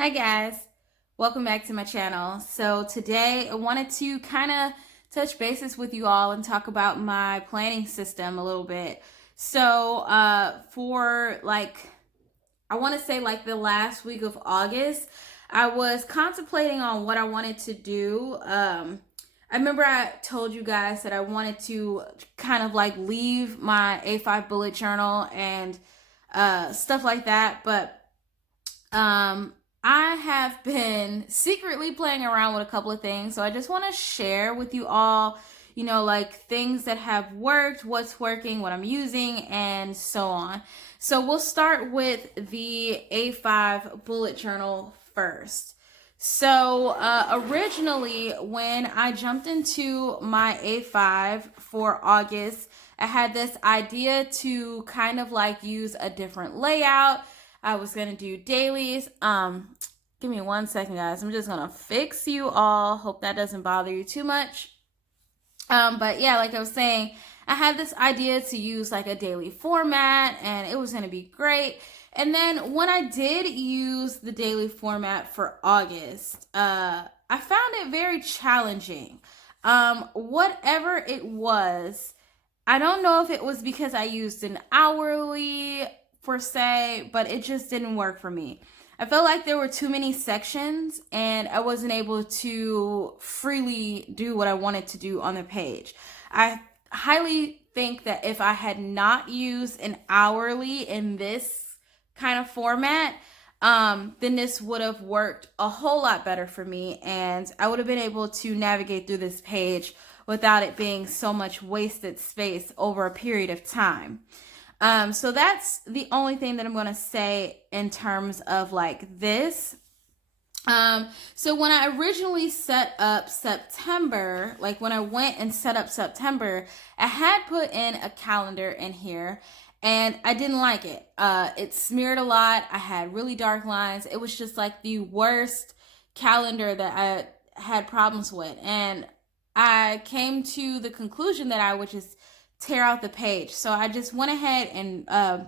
Hi guys, welcome back to my channel. So today I wanted to kind of touch bases with you all and talk about my planning system a little bit. So for I want to say like the last week of August, I was contemplating on what I wanted to do. I remember I told you guys that I wanted to kind of like leave my A5 bullet journal and stuff like that, but I have been secretly playing around with a couple of things, so I just want to share with you all, like things that have worked, what's working, what I'm using, and so on. So we'll start with the A5 bullet journal first. So originally, when I jumped into my A5 for August, I had this idea to kind of like use a different layout. I was gonna do dailies. Give me 1 second, guys. I'm just gonna fix you all. Hope that doesn't bother you too much. But yeah, like I was saying, I had this idea to use like a daily format, and it was gonna be great. And then when I did use the daily format for August, I found it very challenging. Whatever it was, I don't know if it was because I used an hourly per se, but it just didn't work for me. I felt like there were too many sections and I wasn't able to freely do what I wanted to do on the page. I highly think that if I had not used an hourly in this kind of format, then this would have worked a whole lot better for me and I would have been able to navigate through this page without it being so much wasted space over a period of time. So that's the only thing that I'm going to say in terms of like this. So when I originally set up September, like when I went and set up September, I had put in a calendar in here and I didn't like it. It smeared a lot. I had really dark lines. It was just like the worst calendar that I had problems with. And I came to the conclusion that I would just tear out the page. So I just went ahead and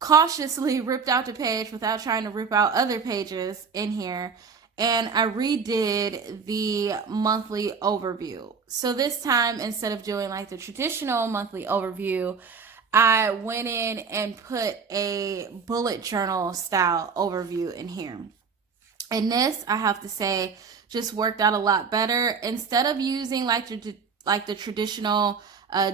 cautiously ripped out the page without trying to rip out other pages in here. And I redid the monthly overview. So this time, instead of doing like the traditional monthly overview, I went in and put a bullet journal style overview in here. And this, I have to say, just worked out a lot better. Instead of using like the traditional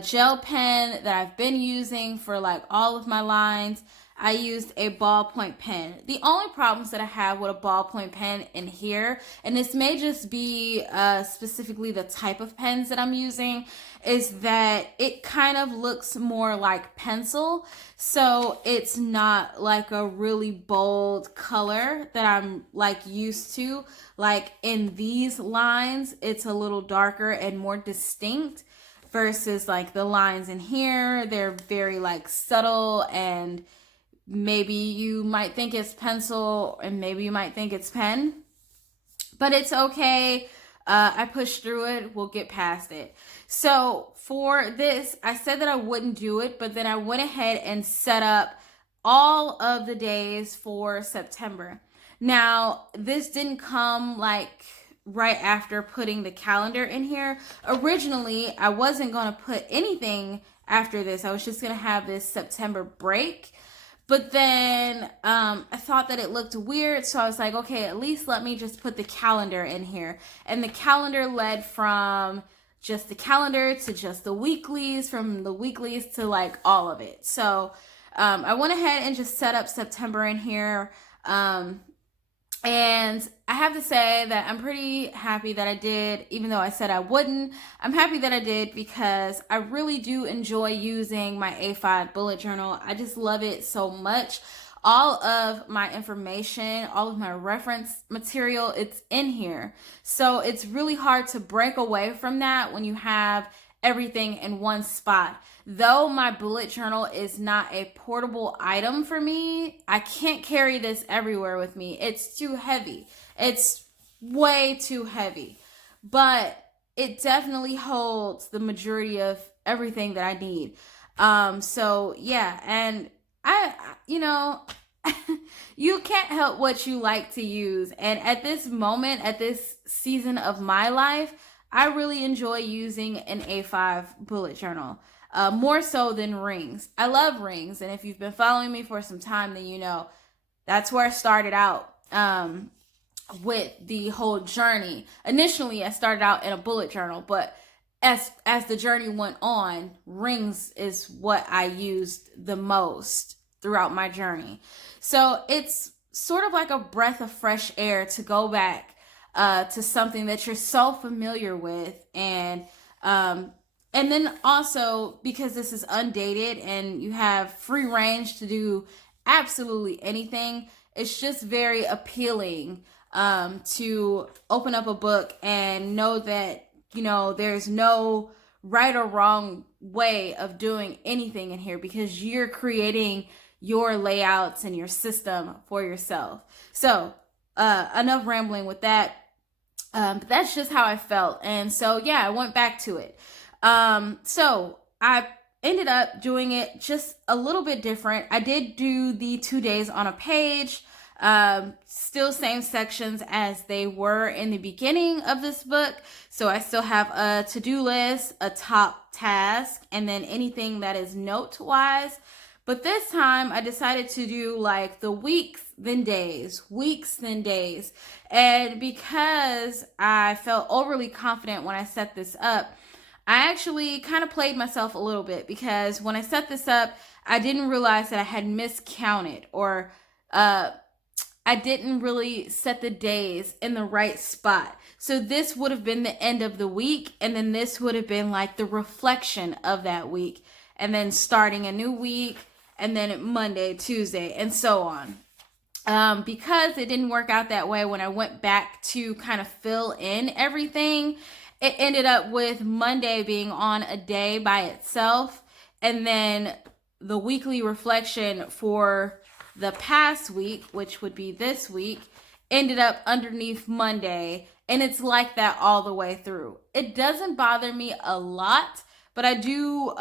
gel pen that I've been using for like all of my lines, I used a ballpoint pen. The only problems that I have with a ballpoint pen in here, and this may just be specifically the type of pens that I'm using, is that it kind of looks more like pencil. So it's not like a really bold color that I'm like used to. Like in these lines, it's a little darker and more distinct versus like the lines in here. They're very like subtle, and maybe you might think it's pencil and maybe you might think it's pen, but it's okay. I pushed through it. We'll get past it. So for this, I said that I wouldn't do it, but then I went ahead and set up all of the days for September. Now, this didn't come like right after putting the calendar in here. Originally, I wasn't going to put anything after this. I was just going to have this September break. But then I thought that it looked weird, so I was like, okay, at least let me just put the calendar in here. And the calendar led from just the calendar to just the weeklies, from the weeklies to like all of it. So I went ahead and just set up September in here. And I have to say that I'm pretty happy that I did, even though I said I wouldn't. I'm happy that I did because I really do enjoy using my A5 bullet journal. I just love it so much. All of my information, all of my reference material, it's in here. So it's really hard to break away from that when you have everything in one spot. Though my bullet journal is not a portable item for me, I can't carry this everywhere with me. It's too heavy. It's way too heavy. But it definitely holds the majority of everything that I need. So yeah, and I you can't help what you like to use. And at this moment, at this season of my life, I really enjoy using an A5 bullet journal. More so than rings. I love rings, and if you've been following me for some time, then you know that's where I started out with the whole journey. Initially, I started out in a bullet journal, but as the journey went on, rings is what I used the most throughout my journey. So it's sort of like a breath of fresh air to go back to something that you're so familiar with, and then also because this is undated and you have free range to do absolutely anything, it's just very appealing to open up a book and know that, you know, there's no right or wrong way of doing anything in here because you're creating your layouts and your system for yourself. So, enough rambling with that. But that's just how I felt. And so, yeah, I went back to it. So I ended up doing it just a little bit different. I did do the 2 days on a page, still same sections as they were in the beginning of this book. So I still have a to-do list, a top task, and then anything that is note-wise. But this time I decided to do like the weeks, then days, weeks, then days. And because I felt overly confident when I set this up, I actually kind of played myself a little bit because when I set this up, I didn't realize that I had miscounted, or I didn't really set the days in the right spot. So this would have been the end of the week, and then this would have been like the reflection of that week, and then starting a new week, and then Monday, Tuesday, and so on. Because it didn't work out that way when I went back to kind of fill in everything, it ended up with Monday being on a day by itself, and then the weekly reflection for the past week, which would be this week, ended up underneath Monday, and it's like that all the way through. It doesn't bother me a lot, but I do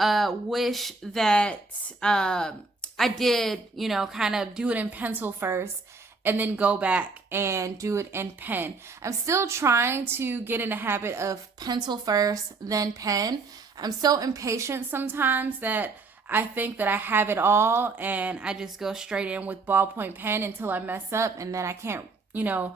wish that I did, you know, kind of do it in pencil first and then go back and do it in pen. I'm still trying to get in the habit of pencil first, then pen. I'm so impatient sometimes that I think that I have it all and I just go straight in with ballpoint pen until I mess up, and then I can't, you know,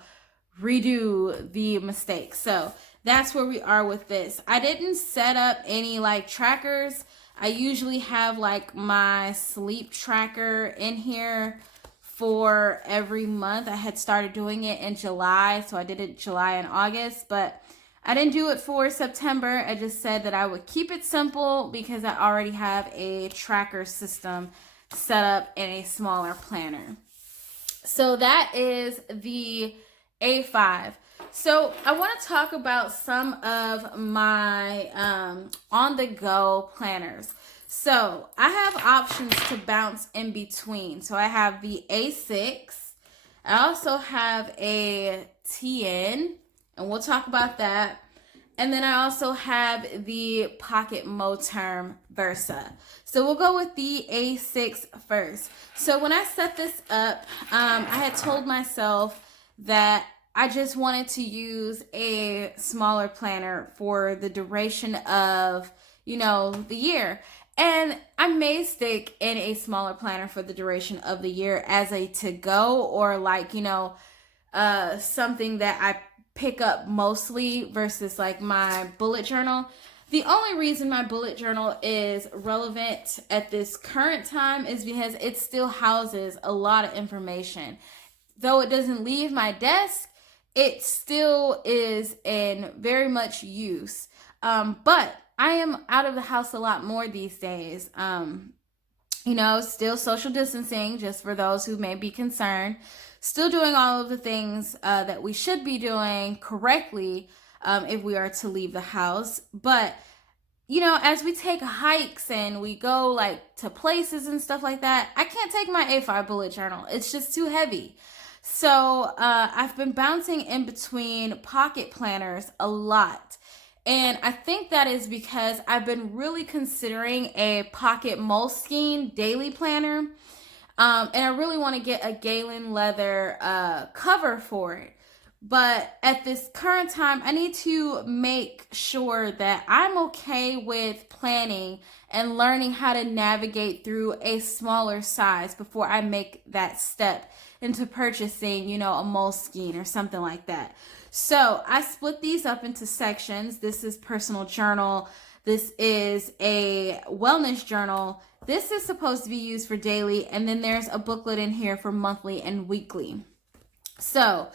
redo the mistake. So that's where we are with this. I didn't set up any like trackers. I usually have like my sleep tracker in here for every month. I had started doing it in July, so I did it July and August, but I didn't do it for September. I just said that I would keep it simple because I already have a tracker system set up in a smaller planner. So that is the A5. So I want to talk about some of my on-the-go planners. So I have options to bounce in between. So I have the A6. I also have a TN, and we'll talk about that. And then I also have the Pocket Moterm Versa. So we'll go with the A6 first. So when I set this up, I had told myself that I just wanted to use a smaller planner for the duration of, you know, the year. And I may stick in a smaller planner for the duration of the year as a to-go, or like, you know, something that I pick up mostly versus like my bullet journal. The only reason my bullet journal is relevant at this current time is because it still houses a lot of information. Though it doesn't leave my desk, it still is in very much use. But I am out of the house a lot more these days. You know, still social distancing, just for those who may be concerned. Still doing all of the things that we should be doing correctly if we are to leave the house. But, you know, as we take hikes and we go like to places and stuff like that, I can't take my A5 bullet journal. It's just too heavy. So I've been bouncing in between pocket planners a lot. And I think that is because I've been really considering a Pocket Moleskine daily planner. And I really want to get a Galen leather cover for it. But at this current time, I need to make sure that I'm okay with planning and learning how to navigate through a smaller size before I make that step into purchasing, a Moleskine or something like that. So I split these up into sections. This is personal journal. This is a wellness journal. This is supposed to be used for daily. And then there's a booklet in here for monthly and weekly. So,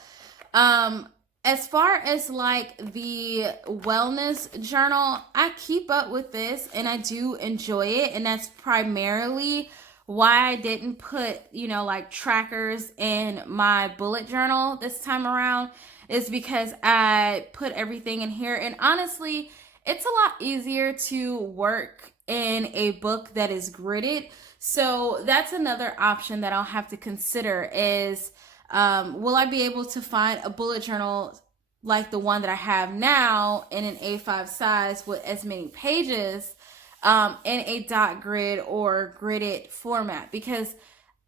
as far as like the wellness journal, I keep up with this and I do enjoy it. And that's primarily why I didn't put, like trackers in my bullet journal this time around, is because I put everything in here. And honestly, it's a lot easier to work in a book that is gridded. So that's another option that I'll have to consider is, will I be able to find a bullet journal like the one that I have now in an A5 size with as many pages in a dot grid or gridded format? Because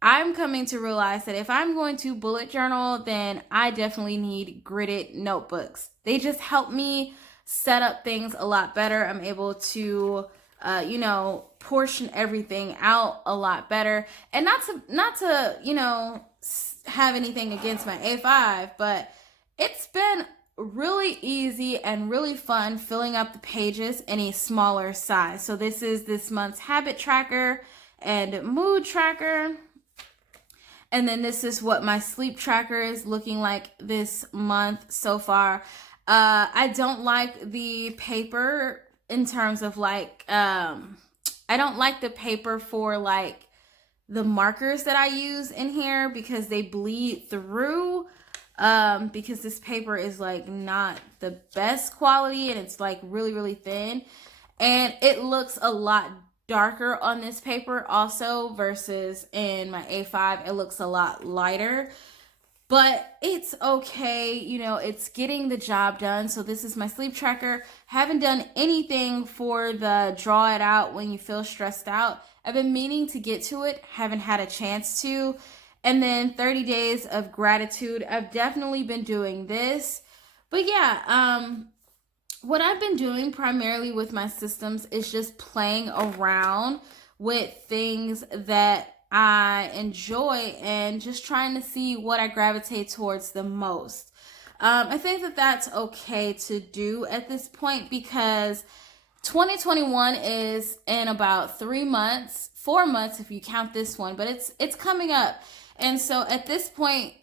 I'm coming to realize that if I'm going to bullet journal, then I definitely need gridded notebooks. They just help me set up things a lot better. I'm able to portion everything out a lot better. And not to have anything against my A5, but it's been really easy and really fun filling up the pages in a smaller size. So this is this month's habit tracker and mood tracker. And then this is what my sleep tracker is looking like this month so far. I don't like the paper in terms of like, I don't like the paper for like the markers that I use in here because they bleed through, because this paper is like not the best quality and it's like really, really thin. And it looks a lot darker on this paper also versus in my A5. It looks a lot lighter. But it's okay, it's getting the job done. So this is my sleep tracker. Haven't done anything for the draw it out when you feel stressed out. I've been meaning to get to it, haven't had a chance to. And then 30 days of gratitude. I've definitely been doing this. But yeah, what I've been doing primarily with my systems is just playing around with things that I enjoy and just trying to see what I gravitate towards the most. I think that that's okay to do at this point because 2021 is in about 4 months if you count this one, but it's coming up. And so at this point,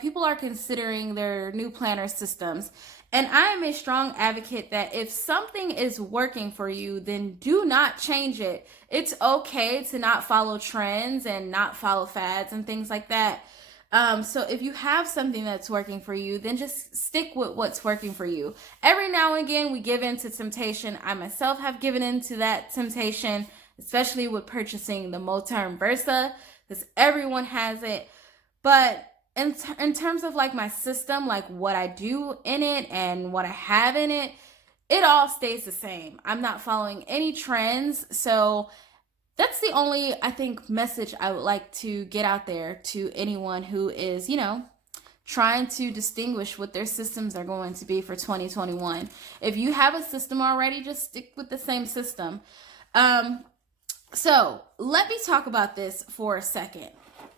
people are considering their new planner systems. And I am a strong advocate that if something is working for you, then do not change it. It's okay to not follow trends and not follow fads and things like that. So if you have something that's working for you, then just stick with what's working for you. Every now and again, we give in to temptation. I myself have given into that temptation, especially with purchasing the Moterm Versa, because everyone has it. But in terms of like my system, like what I do in it and what I have in it, it all stays the same. I'm not following any trends. So that's the only, I think, message I would like to get out there to anyone who is, trying to distinguish what their systems are going to be for 2021. If you have a system already, just stick with the same system. So let me talk about this for a second.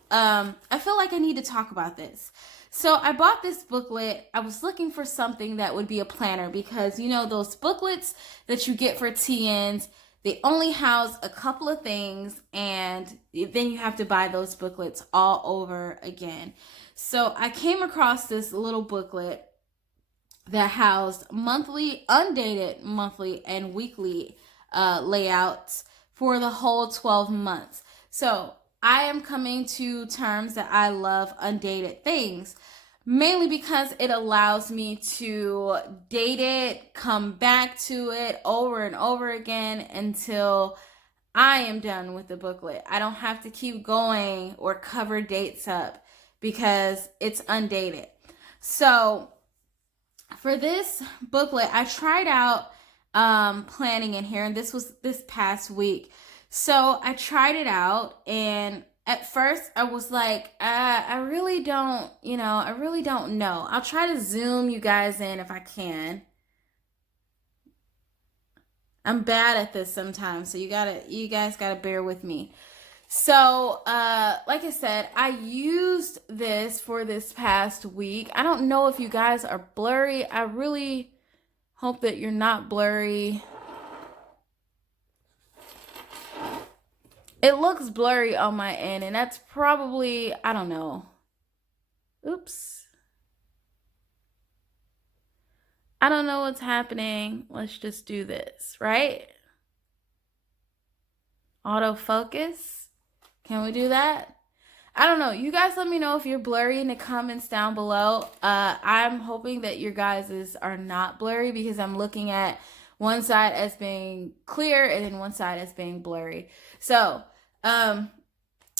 I feel like I need to talk about this. So I bought this booklet. I was looking for something that would be a planner because, those booklets that you get for TNs, they only house a couple of things and then you have to buy those booklets all over again. So I came across this little booklet that housed undated monthly and weekly layouts for the whole 12 months. So I am coming to terms that I love undated things, mainly because it allows me to date it, come back to it over and over again until I am done with the booklet. I don't have to keep going or cover dates up because it's undated. So for this booklet, I tried out planning in here, and this was this past week. So I tried it out and at first I was like, I really don't, I really don't know. I'll try to zoom you guys in if I can. I'm bad at this sometimes, so you guys gotta bear with me. So, like I said, I used this for this past week. I don't know if you guys are blurry. I really hope that you're not blurry. It looks blurry on my end, and that's probably, I don't know. Oops. I don't know what's happening. Let's just do this, right? Autofocus. Can we do that? I don't know. You guys let me know if you're blurry in the comments down below. I'm hoping that your guys's are not blurry because I'm looking at one side as being clear and then one side as being blurry. So, like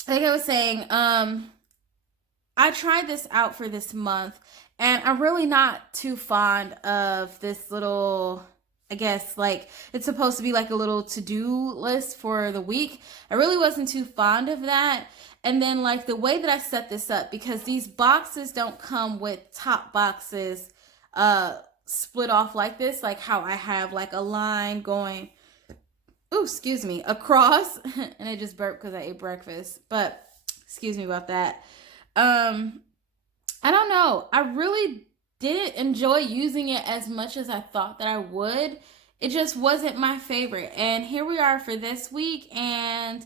I was saying, I tried this out for this month, and I'm really not too fond of this little, I guess, like, it's supposed to be like a little to-do list for the week. I really wasn't too fond of that. And then, like, the way that I set this up, because these boxes don't come with top boxes split off like this, like how I have, like, a line going, ooh, excuse me, across. And I just burped because I ate breakfast. But, excuse me about that. I don't know. I really didn't enjoy using it as much as I thought that I would. It just wasn't my favorite. And here we are for this week, and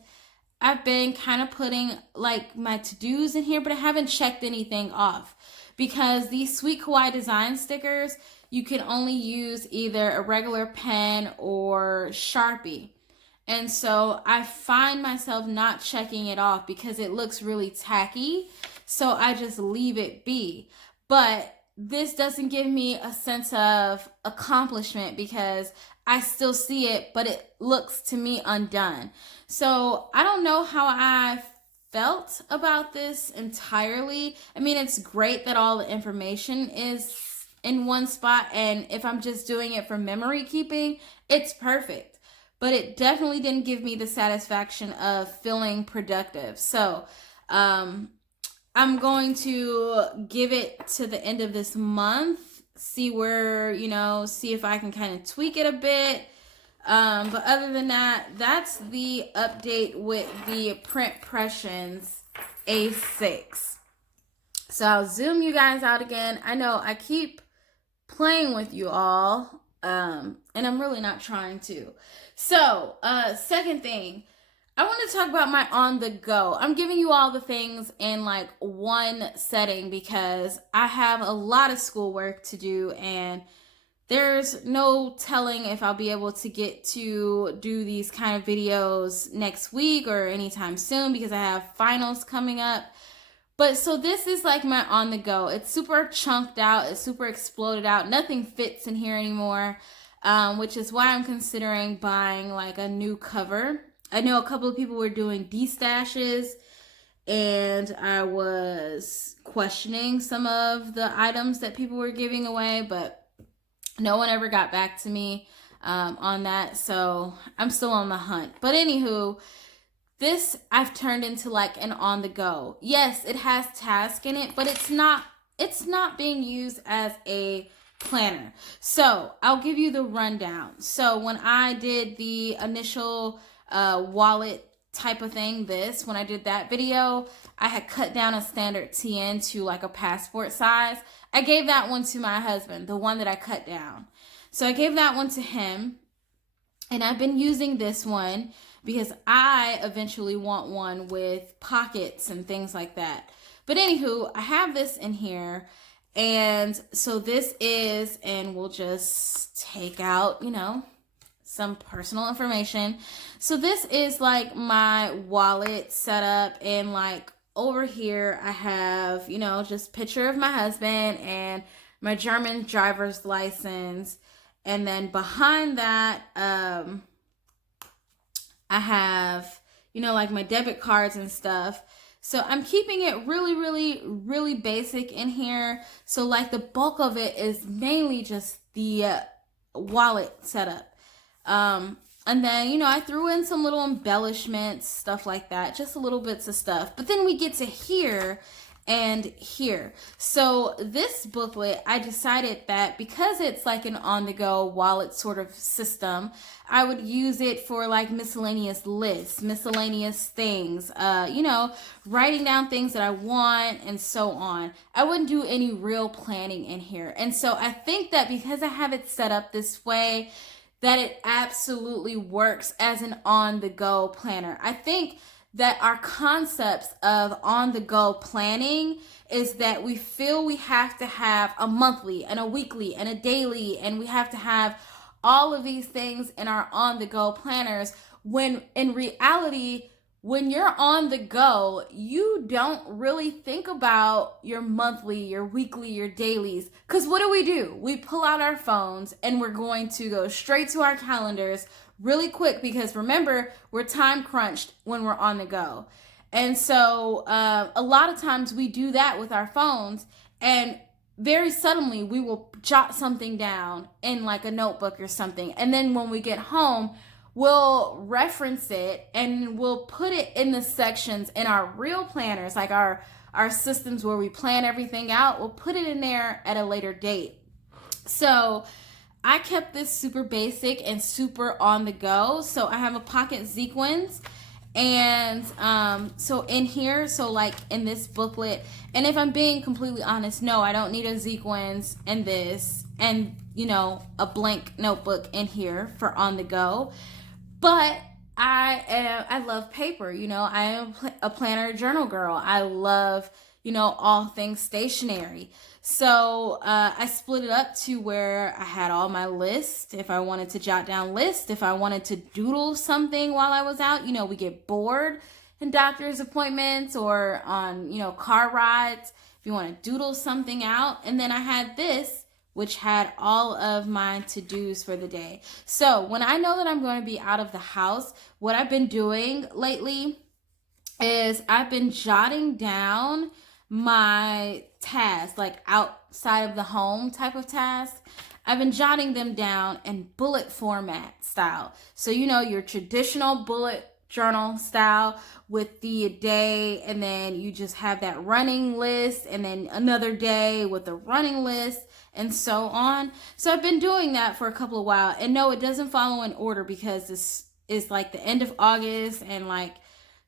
I've been kind of putting like my to-dos in here, but I haven't checked anything off because these Sweet Kawaii design stickers, you can only use either a regular pen or Sharpie. And so I find myself not checking it off because it looks really tacky. So I just leave it be. But this doesn't give me a sense of accomplishment because I still see it, but it looks to me undone. So I don't know how I felt about this entirely. I mean, it's great that all the information is in one spot, and if I'm just doing it for memory keeping, it's perfect. But it definitely didn't give me the satisfaction of feeling productive. So I'm going to give it to the end of this month, see where, see if I can kind of tweak it a bit. But other than that, that's the update with the Print Pressions A6. So I'll zoom you guys out again. I know I keep playing with you all, and I'm really not trying to. So, second thing, I want to talk about my on the go. I'm giving you all the things in like one setting because I have a lot of schoolwork to do, and there's no telling if I'll be able to get to do these kind of videos next week or anytime soon because I have finals coming up. But so this is like my on the go. It's super chunked out. It's super exploded out. Nothing fits in here anymore, which is why I'm considering buying like a new cover. I know a couple of people were doing destashes, and I was questioning some of the items that people were giving away, but no one ever got back to me on that, so I'm still on the hunt. But anywho, this I've turned into like an on the go. Yes, it has tasks in it, but it's not being used as a planner. So I'll give you the rundown. So when I did the initial wallet type of thing, when I did that video, I had cut down a standard TN to like a passport size. I gave that one to my husband, the one that I cut down. So I gave that one to him, and I've been using this one because I eventually want one with pockets and things like that. But anywho, I have this in here, and so this is, and we'll just take out, some personal information. So this is like my wallet setup, and like over here I have, just picture of my husband and my German driver's license. And then behind that, I have, like my debit cards and stuff. So I'm keeping it really, really, really basic in here. So like the bulk of it is mainly just the wallet setup. And then, you know, I threw in some little embellishments, stuff like that, just little bits of stuff. But then we get to here and here. So this booklet, I decided that because it's like an on-the-go wallet sort of system, I would use it for like miscellaneous lists, miscellaneous things, you know, writing down things that I want and so on. I wouldn't do any real planning in here. And so I think that because I have it set up this way, that it absolutely works as an on-the-go planner. I think that our concepts of on-the-go planning is that we feel we have to have a monthly and a weekly and a daily, and we have to have all of these things in our on-the-go planners, when in reality, when you're on the go, you don't really think about your monthly, your weekly, your dailies. Because what do? We pull out our phones and we're going to go straight to our calendars really quick, because remember, we're time crunched when we're on the go. And so a lot of times we do that with our phones, and very suddenly we will jot something down in like a notebook or something. And then when we get home, we'll reference it and we'll put it in the sections in our real planners, like our systems where we plan everything out. We'll put it in there at a later date. So I kept this super basic and super on the go. So I have a pocket sequins, and so in here, so like in this booklet, and if I'm being completely honest, no, I don't need a sequins in this, and you know, a blank notebook in here for on the go. But I love paper, you know. I am a planner journal girl. I love, you know, all things stationery. So I split it up to where I had all my lists. If I wanted to jot down lists, if I wanted to doodle something while I was out, you know, we get bored in doctor's appointments or on, you know, car rides. If you want to doodle something out. And then I had this, which had all of my to-dos for the day. So when I know that I'm going to be out of the house, what I've been doing lately is I've been jotting down my tasks, like outside of the home type of tasks. I've been jotting them down in bullet format style. So, you know, your traditional bullet journal style with the day, and then you just have that running list, and then another day with the running list, and so on. So I've been doing that for a couple of while, and no, it doesn't follow in order because this is like the end of August and like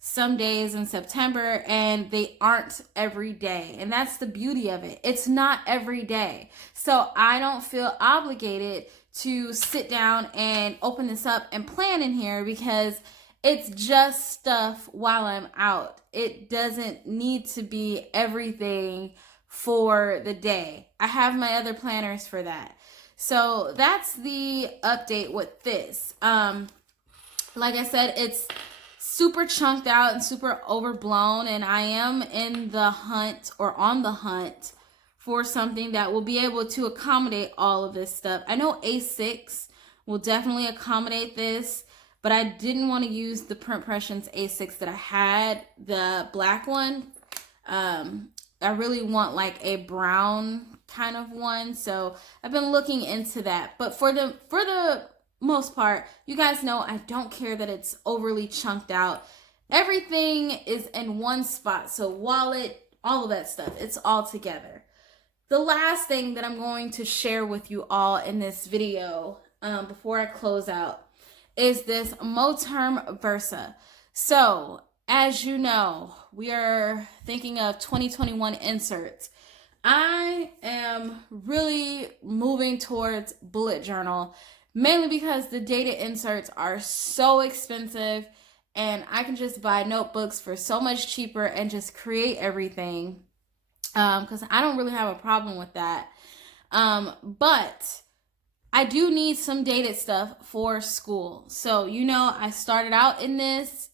some days in September, and they aren't every day. And that's the beauty of it. It's not every day. So I don't feel obligated to sit down and open this up and plan in here, because it's just stuff while I'm out. It doesn't need to be everything for the day. I have my other planners for that. So that's the update with this. Like I said, it's super chunked out and super overblown, and I am in the hunt, or on the hunt, for something that will be able to accommodate all of this stuff. I know A6 will definitely accommodate this, but I didn't want to use the Pressions A6 that I had, the black one. I really want like a brown kind of one, so I've been looking into that. But for the most part, you guys know I don't care that it's overly chunked out. Everything is in one spot, so wallet, all of that stuff, it's all together. The last thing that I'm going to share with you all in this video before I close out is this Moterm Versa. So as you know, we are thinking of 2021 inserts. I am really moving towards bullet journal, mainly because the data inserts are so expensive, and I can just buy notebooks for so much cheaper and just create everything, because I don't really have a problem with that. But I do need some dated stuff for school. So, you know, I started out in this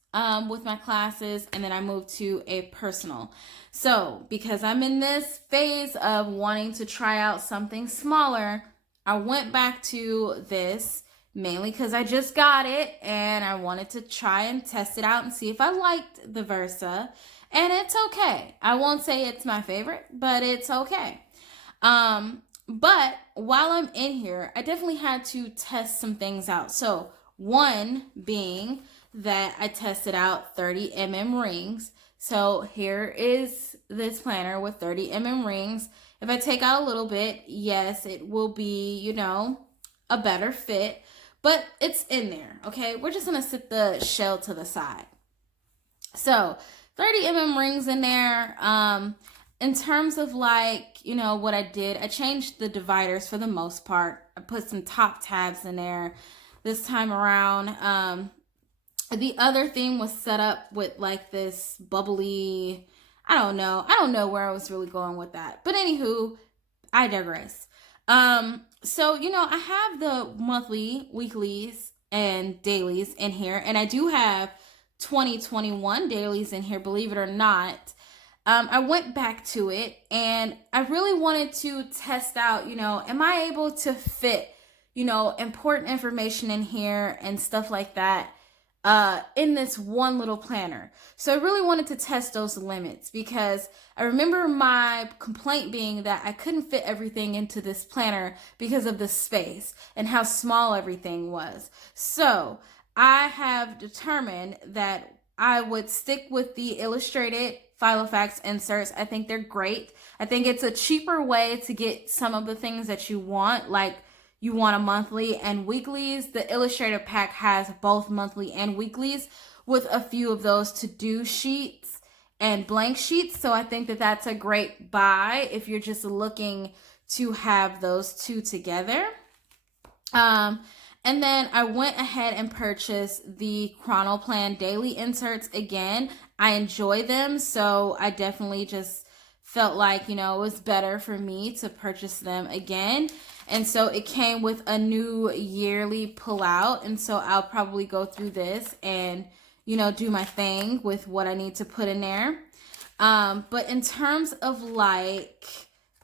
with my classes, and then I moved to a personal. So because I'm in this phase of wanting to try out something smaller, I went back to this mainly because I just got it and I wanted to try and test it out and see if I liked the Versa. And it's okay. I won't say it's my favorite, but it's okay. But while I'm in here, I definitely had to test some things out. So One being that I tested out 30 rings. So here is this planner with 30 rings. If I take out a little bit, yes, it will be, you know, a better fit, but it's in there, okay? We're just gonna set the shell to the side. So 30 rings in there. In terms of like, you know, what I did, I changed the dividers for the most part. I put some top tabs in there this time around. The other thing was set up with like this bubbly, I don't know where I was really going with that. But anywho, I digress. So, you know, I have the monthly, weeklies, and dailies in here, and I do have 2021 dailies in here, believe it or not. I went back to it and I really wanted to test out, you know, am I able to fit, you know, important information in here and stuff like that in this one little planner. So I really wanted to test those limits because I remember my complaint being that I couldn't fit everything into this planner because of the space and how small everything was. So I have determined that I would stick with the illustrated Filofax inserts. I think they're great. I think it's a cheaper way to get some of the things that you want, like you want a monthly and weeklies. The illustrated pack has both monthly and weeklies with a few of those to-do sheets and blank sheets. So I think that that's a great buy if you're just looking to have those two together. And then I went ahead and purchased the Chronoplan daily inserts again. I enjoy them, so I definitely just felt like, you know, it was better for me to purchase them again. And so it came with a new yearly pullout, and so I'll probably go through this and, you know, do my thing with what I need to put in there. But in terms of like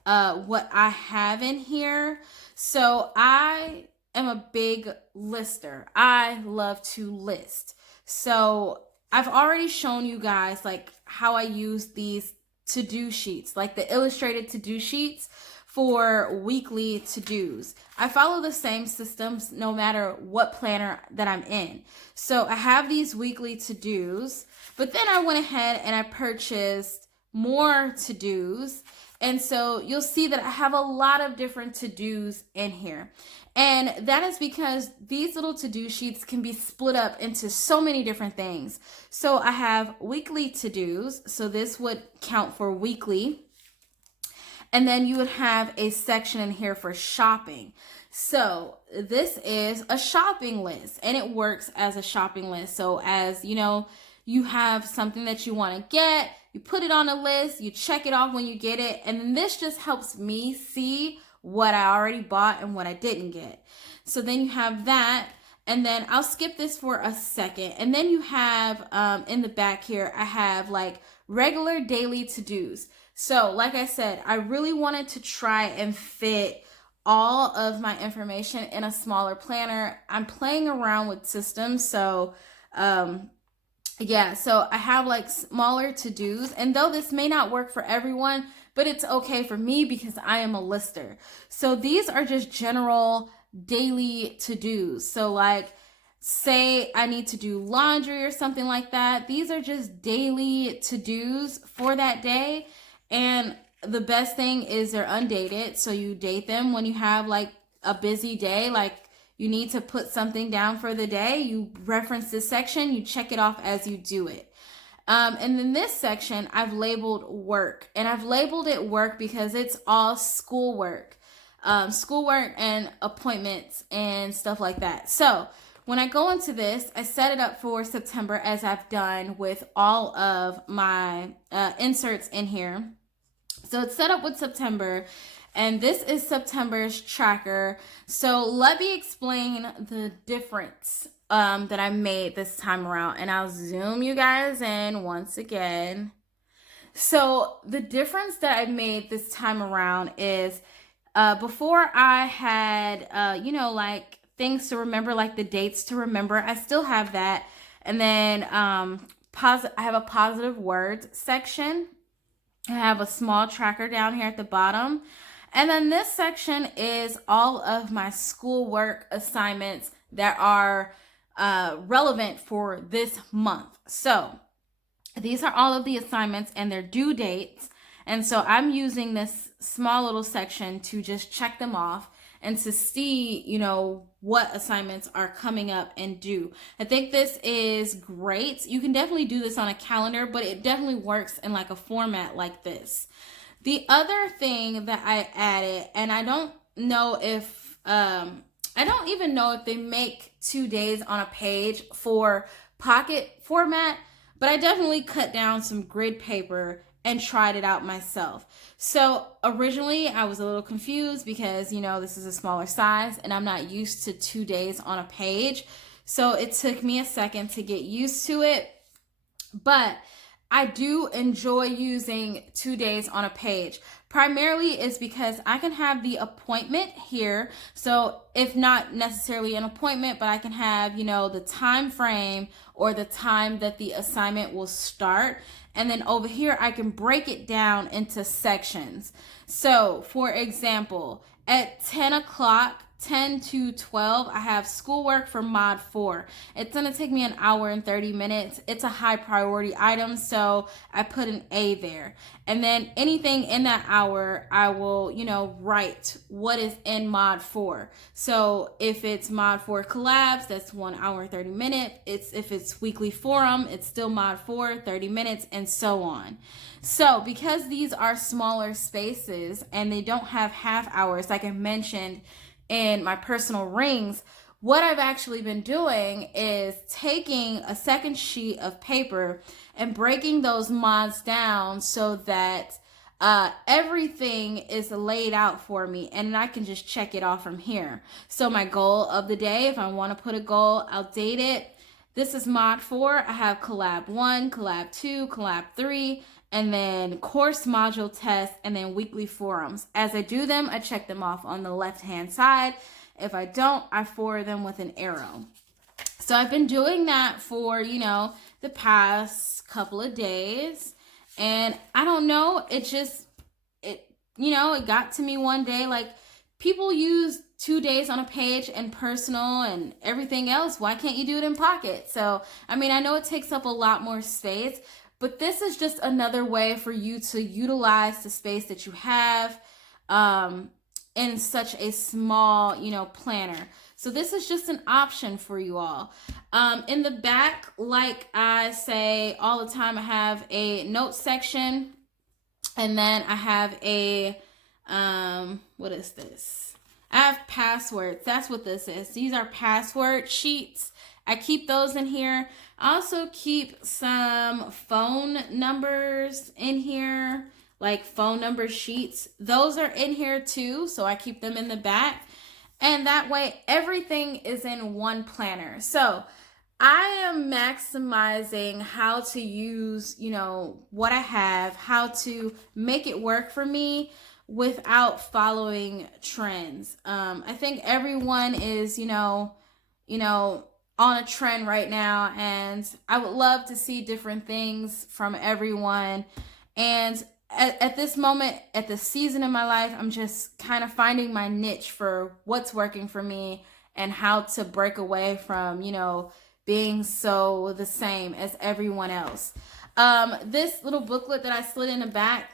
what I have in here, so I am a big lister. I love to list. So I've already shown you guys like how I use these to-do sheets, like the illustrated to-do sheets for weekly to-dos. I follow the same systems no matter what planner that I'm in. So I have these weekly to-dos, but then I went ahead and I purchased more to-dos. And so you'll see that I have a lot of different to-dos in here. And that is because these little to-do sheets can be split up into so many different things. So I have weekly to-dos. So this would count for weekly. And then you would have a section in here for shopping. So this is a shopping list and it works as a shopping list. So as you know, you have something that you want to get, you put it on a list, you check it off when you get it. And then this just helps me see what I already bought and what I didn't get. So then you have that. And then I'll skip this for a second. And then you have in the back here, I have like regular daily to-dos. So like I said, I really wanted to try and fit all of my information in a smaller planner. I'm playing around with systems. So yeah, so I have like smaller to-dos. And though this may not work for everyone, but it's okay for me because I am a lister. So these are just general daily to-dos. So like say I need to do laundry or something like that. These are just daily to-dos for that day. And the best thing is they're undated. So you date them when you have like a busy day, like you need to put something down for the day. You reference this section, you check it off as you do it. And then this section, I've labeled work. And I've labeled it work because it's all schoolwork. Schoolwork and appointments and stuff like that. So when I go into this, I set it up for September as I've done with all of my inserts in here. So it's set up with September, and this is September's tracker. So let me explain the difference that I made this time around, and I'll zoom you guys in once again. So the difference that I made this time around is before I had, you know, like things to remember, like the dates to remember. I still have that. And then I have a positive words section. I have a small tracker down here at the bottom. And then this section is all of my schoolwork assignments that are relevant for this month. So these are all of the assignments and their due dates. And so I'm using this small little section to just check them off and to see, what assignments are coming up and due. I think this is great. You can definitely do this on a calendar, but it definitely works in like a format like this. The other thing that I added, and I don't know if, I don't even know if they make 2 days on a page for pocket format, but I definitely cut down some grid paper and tried it out myself. So originally I was a little confused because, this is a smaller size and I'm not used to 2 days on a page. So it took me a second to get used to it. But I do enjoy using 2 days on a page. Primarily is because I can have the appointment here. So if not necessarily an appointment, but I can have, the time frame or the time that the assignment will start. And then over here, I can break it down into sections. So for example, at 10 o'clock, 10 to 12, I have schoolwork for mod 4. It's going to take me an hour and 30 minutes. It's a high priority item, so I put an A there. And then anything in that hour, I will, write what is in mod 4. So if it's mod 4 collabs, that's 1 hour, 30 minutes. If it's weekly forum, it's still mod 4, 30 minutes, and so on. So because these are smaller spaces and they don't have half hours, like I mentioned in my personal rings, what I've actually been doing is taking a second sheet of paper and breaking those mods down so that everything is laid out for me and I can just check it off from here. So my goal of the day, if I want to put a goal, I'll date it. This is mod 4. I have collab 1, collab 2, collab 3, and then course module test, and then weekly forums. As I do them, I check them off on the left-hand side. If I don't, I forward them with an arrow. So I've been doing that for, the past couple of days. And I don't know, it got to me one day, like, people use 2 days on a page and personal and everything else. Why can't you do it in Pocket? So, I know it takes up a lot more space, but this is just another way for you to utilize the space that you have in such a small, planner. So this is just an option for you all. In the back, like I say all the time, I have a notes section, and then I have a, what is this? I have passwords. That's what this is. These are password sheets. I keep those in here. I also keep some phone numbers in here, like phone number sheets. Those are in here too, so I keep them in the back. And that way everything is in one planner. So I am maximizing how to use, what I have, how to make it work for me without following trends. I think everyone is, on a trend right now, and I would love to see different things from everyone. And at this moment, at this season in my life, I'm just kind of finding my niche for what's working for me and how to break away from, being so the same as everyone else. This little booklet that I slid in the back,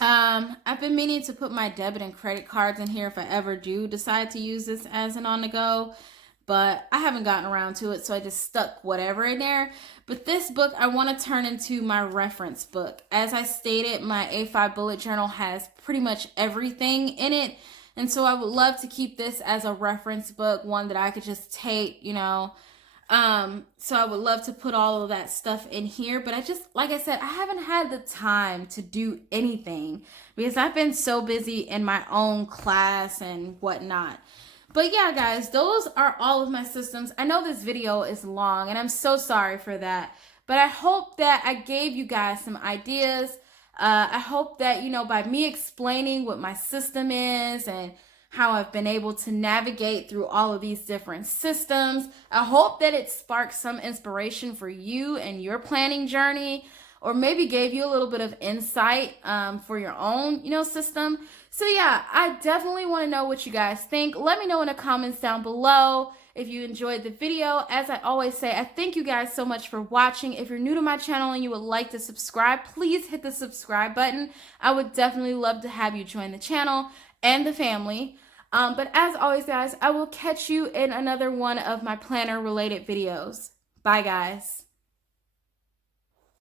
I've been meaning to put my debit and credit cards in here if I ever do decide to use this as an on-the-go, but I haven't gotten around to it, so I just stuck whatever in there. But this book I want to turn into my reference book. As I stated, my A5 bullet journal has pretty much everything in it, and so I would love to keep this as a reference book, one that I could just take, so I would love to put all of that stuff in here, but like I said, I haven't had the time to do anything because I've been so busy in my own class and whatnot. But yeah, guys, those are all of my systems. I know this video is long and I'm so sorry for that, but I hope that I gave you guys some ideas. I hope that, by me explaining what my system is and how I've been able to navigate through all of these different systems, I hope that it sparked some inspiration for you and your planning journey, or maybe gave you a little bit of insight for your own, system. So yeah, I definitely want to know what you guys think. Let me know in the comments down below. if you enjoyed the video. As I always say, I thank you guys so much for watching. If you're new to my channel and you would like to subscribe, please hit the subscribe button. I would definitely love to have you join the channel and the family. But as always, guys, I will catch you in another one of my planner related videos. Bye, guys.